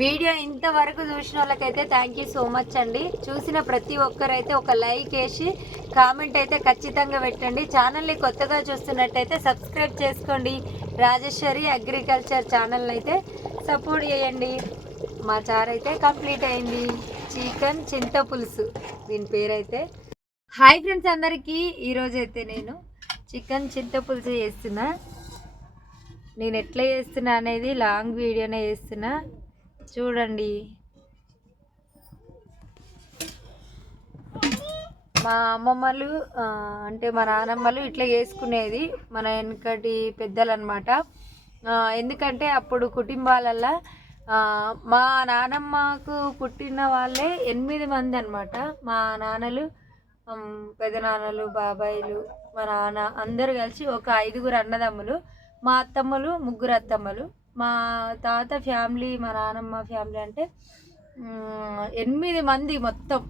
Video ఇంతవరకు చూసిన వాళ్ళకైతే థ్యాంక్ యూ సో మచ్ అండి. చూసిన ప్రతి ఒక్కరైతే ఒక లైక్ వేసి కామెంట్ అయితే ఖచ్చితంగా పెట్టండి. ఛానల్ని కొత్తగా చూస్తున్నట్టయితే సబ్స్క్రైబ్ చేసుకోండి. రాజేశ్వరి అగ్రికల్చర్ ఛానల్ని అయితే సపోర్ట్ చేయండి. మా చారు అయితే కంప్లీట్ అయింది. చికెన్ చింత పులుసు. దీని పేరైతే హాయ్ ఫ్రెండ్స్ అందరికీ. ఈరోజు అయితే నేను చికెన్ చింతపులుసు చేస్తున్నా. నేను ఎట్లా చేస్తున్నా అనేది లాంగ్ వీడియోనే చేస్తున్నా. చూడండి. మా అమ్మమ్మలు అంటే మా నానమ్మలు ఇట్లా చేసుకునేది మన వెనకటి పెద్దలు అనమాట ఎందుకంటే అప్పుడు కుటుంబాలల్లో మా నానమ్మకు పుట్టిన వాళ్ళే ఎనిమిది మంది అనమాట మా నాన్నలు పెదనాన్నలు బాబాయిలు మా నాన్న అందరు కలిసి ఒక ఐదుగురు అన్నదమ్ములు మా అత్తమ్మలు ముగ్గురు అత్తమ్మలు. మా తాత ఫ్యామిలీ మా నానమ్మ ఫ్యామిలీ అంటే ఎనిమిది మంది మొత్తం.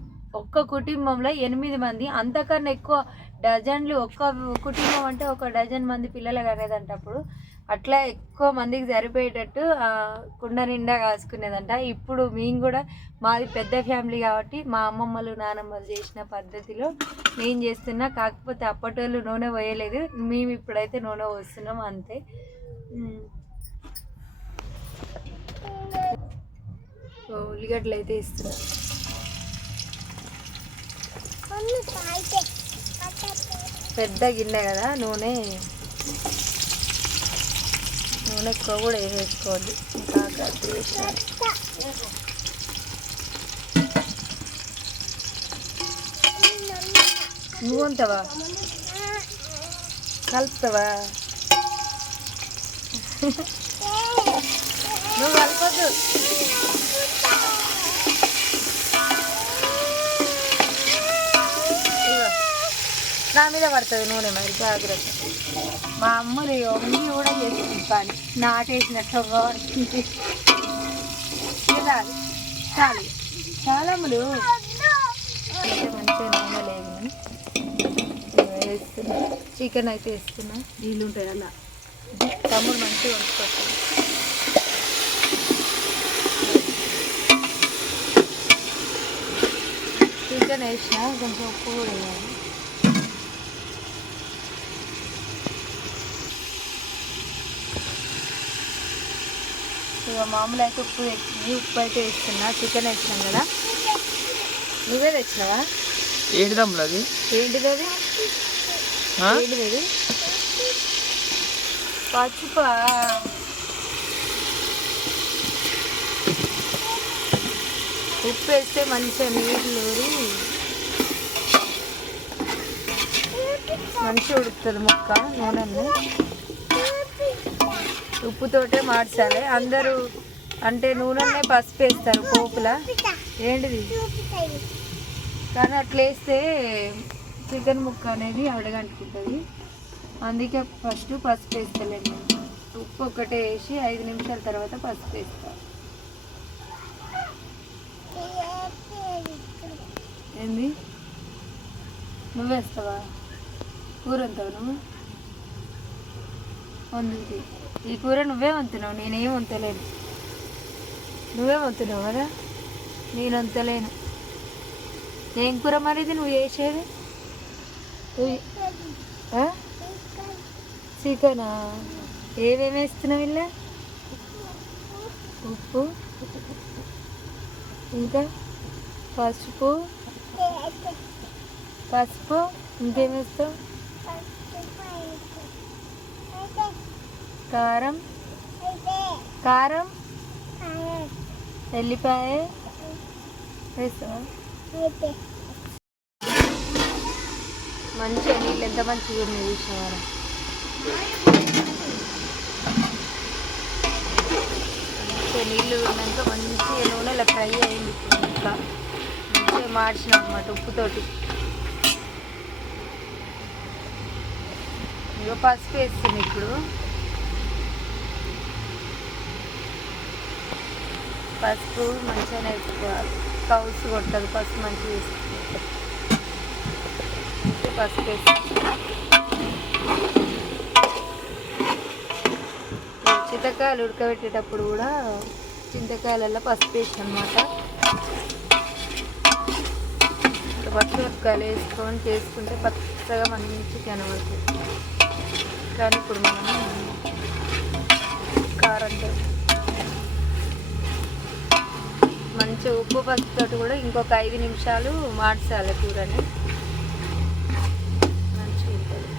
ఒక్క కుటుంబంలో ఎనిమిది మంది. అంతకన్నా ఎక్కువ డజన్లు. ఒక్క కుటుంబం అంటే ఒక డజన్ మంది పిల్లలు కనేదంట అప్పుడు. అట్లా ఎక్కువ మందికి సరిపోయేటట్టు కుండ నిండా కాసుకునేదంట. ఇప్పుడు మేము కూడా మాది పెద్ద ఫ్యామిలీ కాబట్టి మా అమ్మమ్మలు నానమ్మలు చేసిన పద్ధతిలో నేను చేస్తున్నా. కాకపోతే అప్పటోళ్ళు నూనె పోయలేదు. మేము ఇప్పుడైతే నూనె పోస్తున్నాం అంతే. ఉల్లిగడ్డలు అయితే ఇస్తున్నా పెద్ద గిన్నె కదా నూనె. నూనె ఎక్కువ కూడా వేసేసుకోవద్దు గట్టి వేసినారు. నువ్వు ఉంటావా కలుపుతావా? నువ్వు కలపద్దు నా మీద పడుతుంది నూనె మరి జాగ్రత్త. మా అమ్మలు వంగి కూడా చేస్తుంది పని. నాటేసినట్టు పడుతుంది. చాలు చాలు. చాలా అమ్ములు అయితే మంచిగా నూనె లేదు వేస్తున్నా. చికెన్ అయితే వేస్తున్నా. నీళ్ళు ఉంటాయి అలా తమ్ముడు మంచిగా వండుకొస్తుంది చికెన్ వేసిన కొంచెం ఉప్పు కూడా వేయాలి ఇక మామూలు అయితే ఉప్పు తెచ్చింది ఉప్పు అయితే వేస్తున్నా చికెన్ వేసినాం కదా నువ్వే తెచ్చినావా? ఏంటిదమ్ములు అది? ఏంటిది అది? ఏంటిది అది? ఉప్పు వేస్తే మంచిగా నీళ్ళు ఊరి మంచిగా ఉడుకుతుంది ముక్క నూనె ఉప్పుతోటే మార్చాలి. అందరూ అంటే నూనెనే పసుపు వేస్తారు పోపులా. ఏంటిది? కానీ అట్లా వేస్తే చికెన్ ముక్క అనేది అడగంటుకుంటుంది. అందుకే ఫస్ట్ పసుపు వేస్తలేండి ఉప్పు ఒకటే వేసి ఐదు నిమిషాల తర్వాత పసుపు వేస్తాను ఏంది? నువ్వేస్తావా? కూర వంతావు నువ్వు వందుతుంది ఈ కూర నువ్వే వంతున్నావు నేనేం వంతలేను. నువ్వే వంతున్నావు కదా? నేను వంతలేను. ఏం కూర మరి ఇది నువ్వు చేసేది? చికెనా? ఏమేమి వేస్తున్నావు ఇలా ఉప్పు ఇంకా పసుపు పసుపు ఇంకేం వేస్తాం కారం కారం ఎల్లిపాయ వేస్తావా మంచిగా నీళ్ళు ఎంత మంచిగా ఉన్నాయి చూసినవారా మంచిగా నీళ్ళు ఉన్నాక మంచిగా నూనెలో ఫ్రై అయింది ఇంకా మంచిగా మార్చిన అనమాట ఉప్పుతోటి. ఇక పసుపు వేస్తుంది ఇప్పుడు. పసుపు మంచిగానే వేసుకోవాలి. కౌసు కొట్టదు పసుపు మంచిగా వేస్తుంది పసుపు వేస్తాం చింతకాయలు ఉడకబెట్టేటప్పుడు కూడా చింతకాయలలో పసుపు వేసిన అనమాట పచ్చిమిరపకాయలు వేసుకొని చేసుకుంటే పచ్చగా మంచి కనబడుతుంది కానీ ఇప్పుడు మనం కారంతో మంచి ఉప్పు పసుపుతో కూడా ఇంకొక ఐదు నిమిషాలు మార్చాలి కూరని. మంచిగా ఉంటుంది.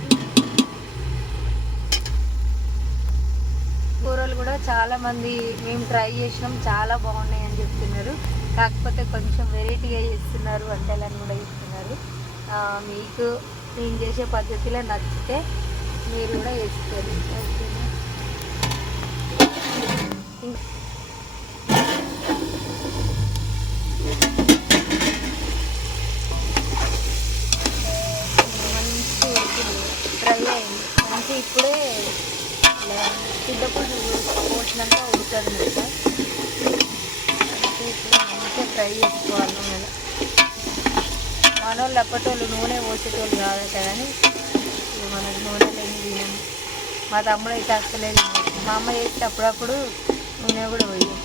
కూరలు కూడా చాలామంది మేము ట్రై చేసినాం చాలా బాగున్నాయి అని చెప్తున్నారు. కాకపోతే కొంచెం వెరైటీగా చేస్తున్నారు వంటలని కూడా చెప్తున్నారు మీకు నేను చేసే పద్ధతిలో నచ్చితే మీరు కూడా వేసుకోండి. మంచి ఫ్రై అయింది. మంచి ఇప్పుడే ఇలా చింతపులుసు పోసినాక ఉడుతుంది మంచిగా ఫ్రై చేసుకోవాలి నూనెలో. మనోళ్ళు అప్పటోళ్ళు నూనె పోసేటోళ్ళు కాదట కానీ ఇక మనకు నూనె లేని తినం మా తమ్ముడు అయితే అసలే మా అమ్మ చేస్తే అప్పుడప్పుడు నూనె కూడా పోయాం.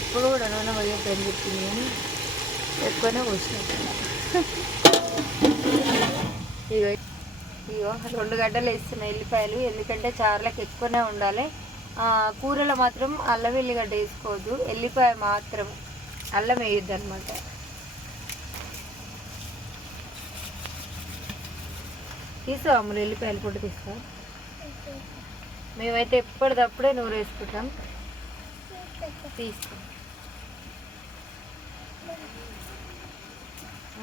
ఇప్పుడు కూడా నూనె పోయొద్దని చెప్పింది కానీ ఎక్కువనే పోసినట్టు ఇగో ఇగో రెండు గడ్డలు వేస్తున్నాయి ఎల్లిపాయలు. ఎందుకంటే చారులకు ఎక్కువనే ఉండాలి. ఆ, కూరలో మాత్రం అల్లం వెల్లిగడ్డ వేసుకోవద్దు. ఎల్లిపాయ మాత్రం అల్లం వేయొద్దు అనమాట తీసుకో అమ్ములు వెళ్ళిపోయాలి పొట్టు తీసుకో. మేమైతే ఎప్పటిదప్పుడే నూరు వేసుకుంటాం. తీసుకో.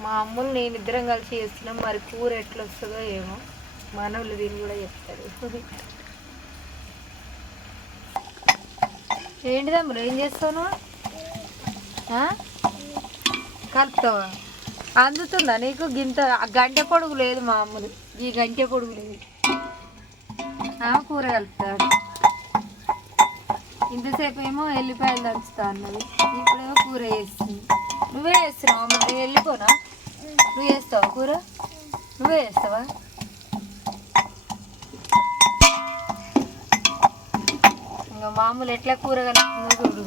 మా అమ్ములు నేను ఇద్దరం కలిసి చేస్తున్నాం మరి కూర ఎట్లా వస్తుందో ఏమో. మనోళ్ళు దీన్ని కూడా చెప్తారు. ఏంటిది ఏం చేస్తావు కలుపుతావా? అందుతుందా? నీకు గింత గంట గంటె పొడుగు లేదు మామూలు. ఈ గంటె పొడుగు లేదు. కూర కలుపుతాడు. ఇంతసేపు ఏమో ఎల్లిపాయలు దంచుతా అన్నది. ఇప్పుడేమో కూర వేస్తుంది నువ్వే వేస్తున్నావు మరి వెళ్ళిపోనా? నువ్వు వేస్తావా కూర? నువ్వే చేస్తావా? ఇంకా మామూలు ఎట్లా కూర కలుపుతుందో చూడు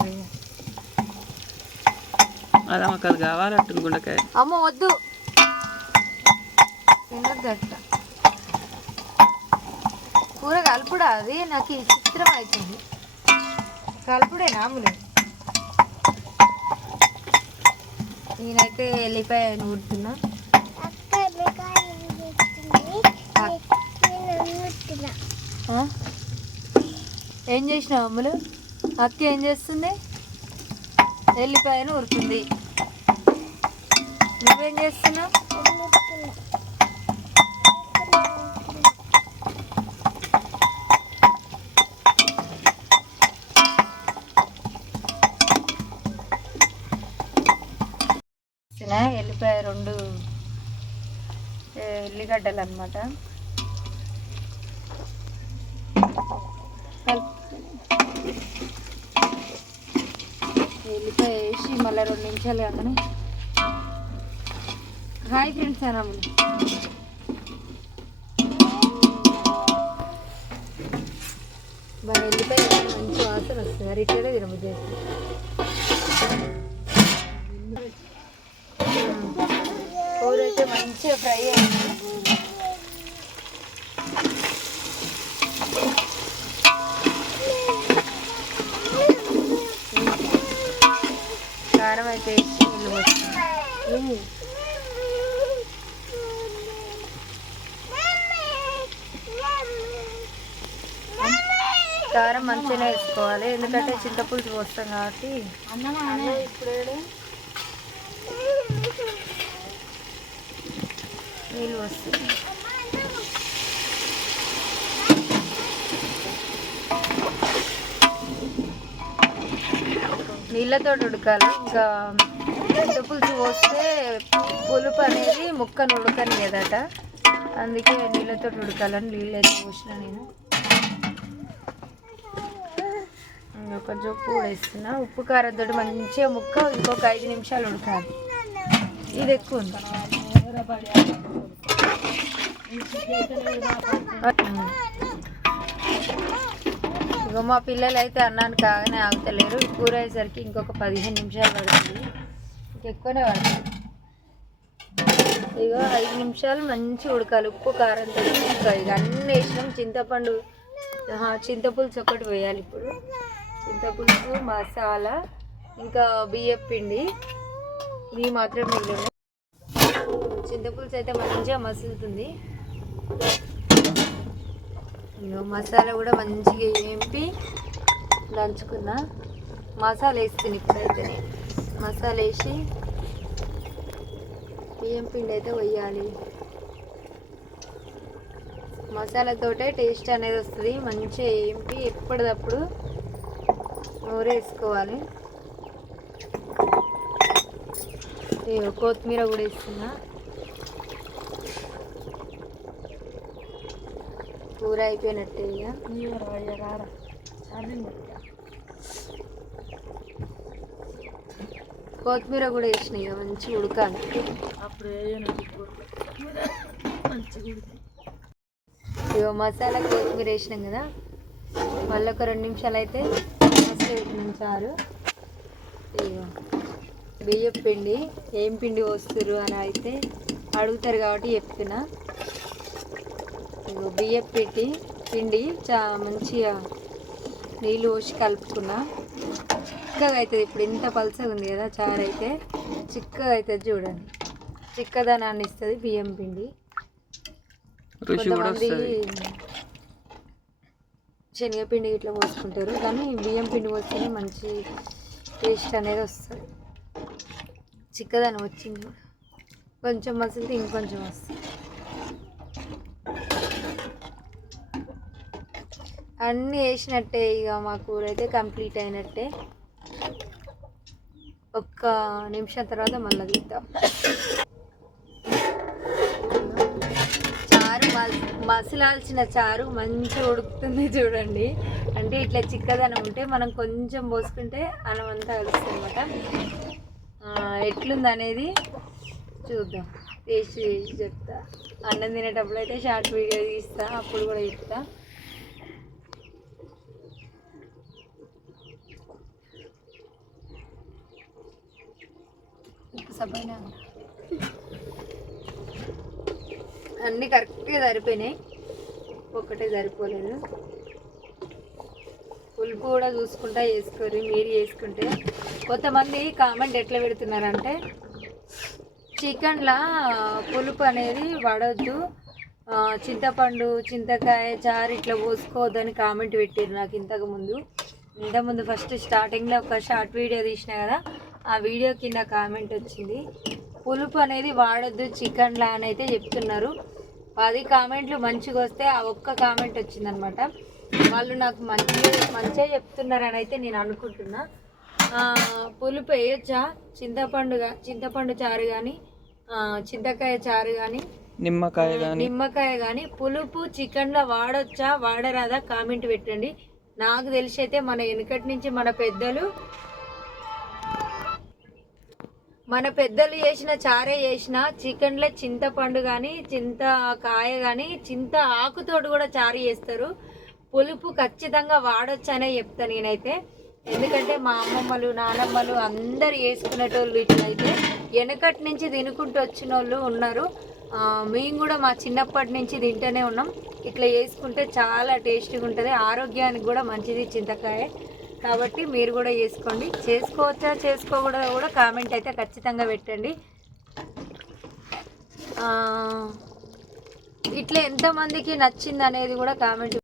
అది మాకు అది కావాలంటుంది గుండెకాయ. అమ్మ వద్దు. కూర కలుపుడా అది? నాకు ఈ చిత్రం అవుతుంది కలుపుడే నాములు. నేనైతే వెళ్ళిపోయి నూరుతున్నా? ఏం చేసినావు అమ్ములు? అక్క ఏం చేస్తుంది? వెళ్ళిపోయాను ఉరుతుంది నువ్వేం చేస్తున్నావు? ఎల్లిపాయ రెండు ఎల్లిగడ్డలు అనమాట ఉల్లిపాయ వేసి మళ్ళీ రెండు నిమిషాలు కాగానే హాయ్ ఫ్రెండ్స్ అనమ్మ బాగా ఉల్లిపాయ మంచి వాసన వస్తుంది. అది తినము తినబుద్ధి అవుతుంది. కూర అయితే మంచిగా ఫ్రై అయింది. కారం అయితే కారం మంచిగానే వేసుకోవాలి. ఎందుకంటే చింతపులుసు పోస్తాం కాబట్టి. నీళ్ళు వస్తుంది నీళ్ళతో ఉడకాలి. ఇంకా పులుసు పోస్తే పులుపు అనేది ముక్కను ఉడకనియదట అందుకే నీళ్ళతో ఉడకాలని నీళ్ళు అయితే పోసిన నేను. ఒక కొంచెం ఉప్పు వేస్తున్నా. ఉప్పు కారంతో మంచిగా ముక్క ఇంకొక ఐదు నిమిషాలు ఉడకాలి. ఇది ఎక్కువ ఉంది. ఇక మా పిల్లలు అయితే అన్నాను కాగానే ఆగుతలేరు. కూర అయ్యేసరికి ఇంకొక పదిహేను నిమిషాలు పడుతుంది. ఇంకెక్కువనే పడుతుంది. ఇగో ఐదు నిమిషాలు మంచి ఉడకాలి. ఉప్పు కారం ఉడక ఇక అన్నీ వేసినాం. చింతపండు చింతపులుసు ఒకటి వేయాలి ఇప్పుడు. చింతపులుసు మసాలా ఇంకా బియ్యం పిండి. ఇవి మాత్రం మిగిలిన చింతపులుసు అయితే మంచిగా మసులుతుంది. ఇగో మసాలా కూడా మంచిగా వేపి దంచుకున్నా. మసాలా వేస్తుంది ఇప్పుడైతే మసాలా వేసి బియ్యం పిండి అయితే వేయాలి మసాలాతోటే టేస్ట్ అనేది వస్తుంది. మంచిగా వేంపి ఎప్పటిదప్పుడు నూరేసుకోవాలి ఇగో కొత్తిమీర కూడా వేస్తున్నా. కూర అయిపోయినట్టే ఇక. కొత్తిమీర కూడా వేసిన ఇక మంచిగా ఉడకాలి. అప్పుడు మసాలా కొత్తిమీర వేసినాం కదా మళ్ళీ ఒక రెండు నిమిషాలు అయితే మసాలా పెట్టినాం చారు. బియ్యం పిండి ఏం పిండి వస్తారు అని అయితే అడుగుతారు కాబట్టి చెప్తున్నా. బియ్యం పెట్టి పిండి చా మంచిగా నీళ్ళు పోసి కలుపుకున్నా. చిక్కగా అవుతుంది ఇప్పుడు ఇంత పలసగా ఉంది కదా చారు అయితే చిక్కగా అవుతుంది చూడండి. చిక్కదనాన్ని ఇస్తుంది బియ్యం పిండి. కొంతమంది శనగపిండి ఇట్లా పోసుకుంటారు కానీ బియ్యం పిండి పోస్తేనే మంచి టేస్ట్ అనేది వస్తుంది. చిక్కదనం వచ్చింది. కొంచెం మసిలితే ఇంకొంచెం వస్తుంది. అన్నీ వేసినట్టే ఇక మా కూర అయితే కంప్లీట్ అయినట్టే. ఒక్క నిమిషం తర్వాత మళ్ళీ తీద్దాం. చారు మసలాల్చిన చారు మంచిగా ఉడుకుతుంది చూడండి. అంటే ఇట్లా చిక్కదనం ఉంటే మనం కొంచెం పోసుకుంటే అన్నం అంతా కలుస్తుంది అనమాట ఎట్లుంది అనేది చూద్దాం. టేస్ట్ చేసి చెప్తా. అన్నం తినేటప్పుడు అయితే షార్ట్ వీడియో తీస్తా అప్పుడు కూడా చెప్తా. సపైన అన్నీ కరెక్ట్గా సరిపోయినాయి. ఒక్కటే సరిపోలేదు. పులుపు కూడా చూసుకుంటా వేసుకోరు మీరు చేసుకుంటే కొంతమంది కామెంట్ ఎట్లా పెడుతున్నారంటే చికెన్లా పులుపు అనేది పడవద్దు చింతపండు చింతకాయ చారు ఇట్లా పోసుకోవద్దని కామెంట్ పెట్టారు నాకు ఇంతకుముందు ఇంతకుముందు ఫస్ట్ స్టార్టింగ్లో ఒక షార్ట్ వీడియో తీసిన కదా ఆ వీడియో కింద కామెంట్ వచ్చింది. పులుపు అనేది వాడొద్దు చికెన్లా అని అయితే చెప్తున్నారు. పది కామెంట్లు మంచిగా వస్తే ఆ ఒక్క కామెంట్ వచ్చిందనమాట. వాళ్ళు నాకు మంచిగా మంచిగా చెప్తున్నారని అయితే నేను అనుకుంటున్నా. పులుపు వేయొచ్చా? చింతపండు చింతపండు చారు కానీ చింతకాయ చారు కానీ నిమ్మకాయ కానీ నిమ్మకాయ కానీ పులుపు చికెన్లో వాడొచ్చా? వాడరాదా? కామెంట్ పెట్టండి. నాకు తెలిసి అయితే మన వెనుకటి నుంచి మన పెద్దలు మన పెద్దలు చేసిన చారే చేసిన చికెన్లో చింతపండు కానీ చింతకాయ కానీ చింత ఆకుతోటి కూడా చారు చేస్తారు. పులుపు ఖచ్చితంగా వాడొచ్చనే చెప్తాను నేనైతే. ఎందుకంటే మా అమ్మమ్మలు నానమ్మలు అందరు వేసుకునేటోళ్ళు ఇట్లయితే వెనకటి నుంచి తినుకుంటూ వచ్చిన వాళ్ళు ఉన్నారు మేము కూడా మా చిన్నప్పటి నుంచి తింటూనే ఉన్నాం. ఇట్లా వేసుకుంటే చాలా టేస్టీగా ఉంటుంది ఆరోగ్యానికి కూడా మంచిది చింతకాయ. కాబట్టి మీరు కూడా చేసుకోండి. చేసుకోవచ్చా చేసుకోకూడదా కూడా కామెంట్ అయితే ఖచ్చితంగా పెట్టండి. ఇట్లా ఎంతమందికి నచ్చింది అనేది కూడా కామెంట్.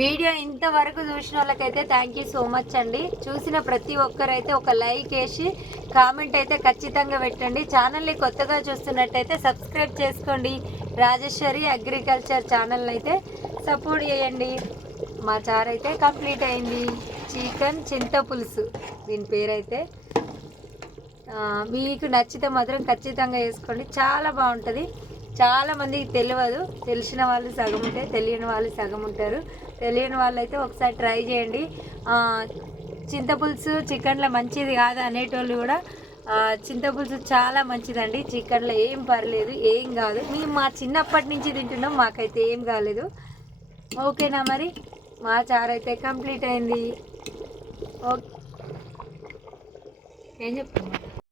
వీడియో ఇంతవరకు చూసిన వాళ్ళకైతే థ్యాంక్ యూ సో మచ్ అండి. చూసిన ప్రతి ఒక్కరైతే ఒక లైక్ వేసి కామెంట్ అయితే ఖచ్చితంగా పెట్టండి. ఛానల్ని కొత్తగా చూస్తున్నట్టయితే సబ్స్క్రైబ్ చేసుకోండి. రాజేశ్వరి అగ్రికల్చర్ ఛానల్ని అయితే సపోర్ట్ చేయండి. మా చారు అయితే కంప్లీట్ అయింది. చికెన్ చింత పులుసు దీని పేరైతే మీకు నచ్చితే మాత్రం ఖచ్చితంగా వేసుకోండి. చాలా బాగుంటుంది. చాలామందికి తెలియదు. తెలిసిన వాళ్ళు సగం ఉంటే తెలియని వాళ్ళు సగం ఉంటారు. తెలియని వాళ్ళు అయితే ఒకసారి ట్రై చేయండి. చింతపులుసు చికెన్లో మంచిది కాదు అనేటోళ్ళు కూడా చింతపులుసు చాలా మంచిదండి. చికెన్లో ఏం పర్లేదు ఏం కాదు. మేము మా చిన్నప్పటి నుంచి తింటున్నాం మాకైతే ఏం కాలేదు. ఓకేనా మరి? మా చారు అయితే కంప్లీట్ అయింది. ఓకే ఏం చెప్తున్నా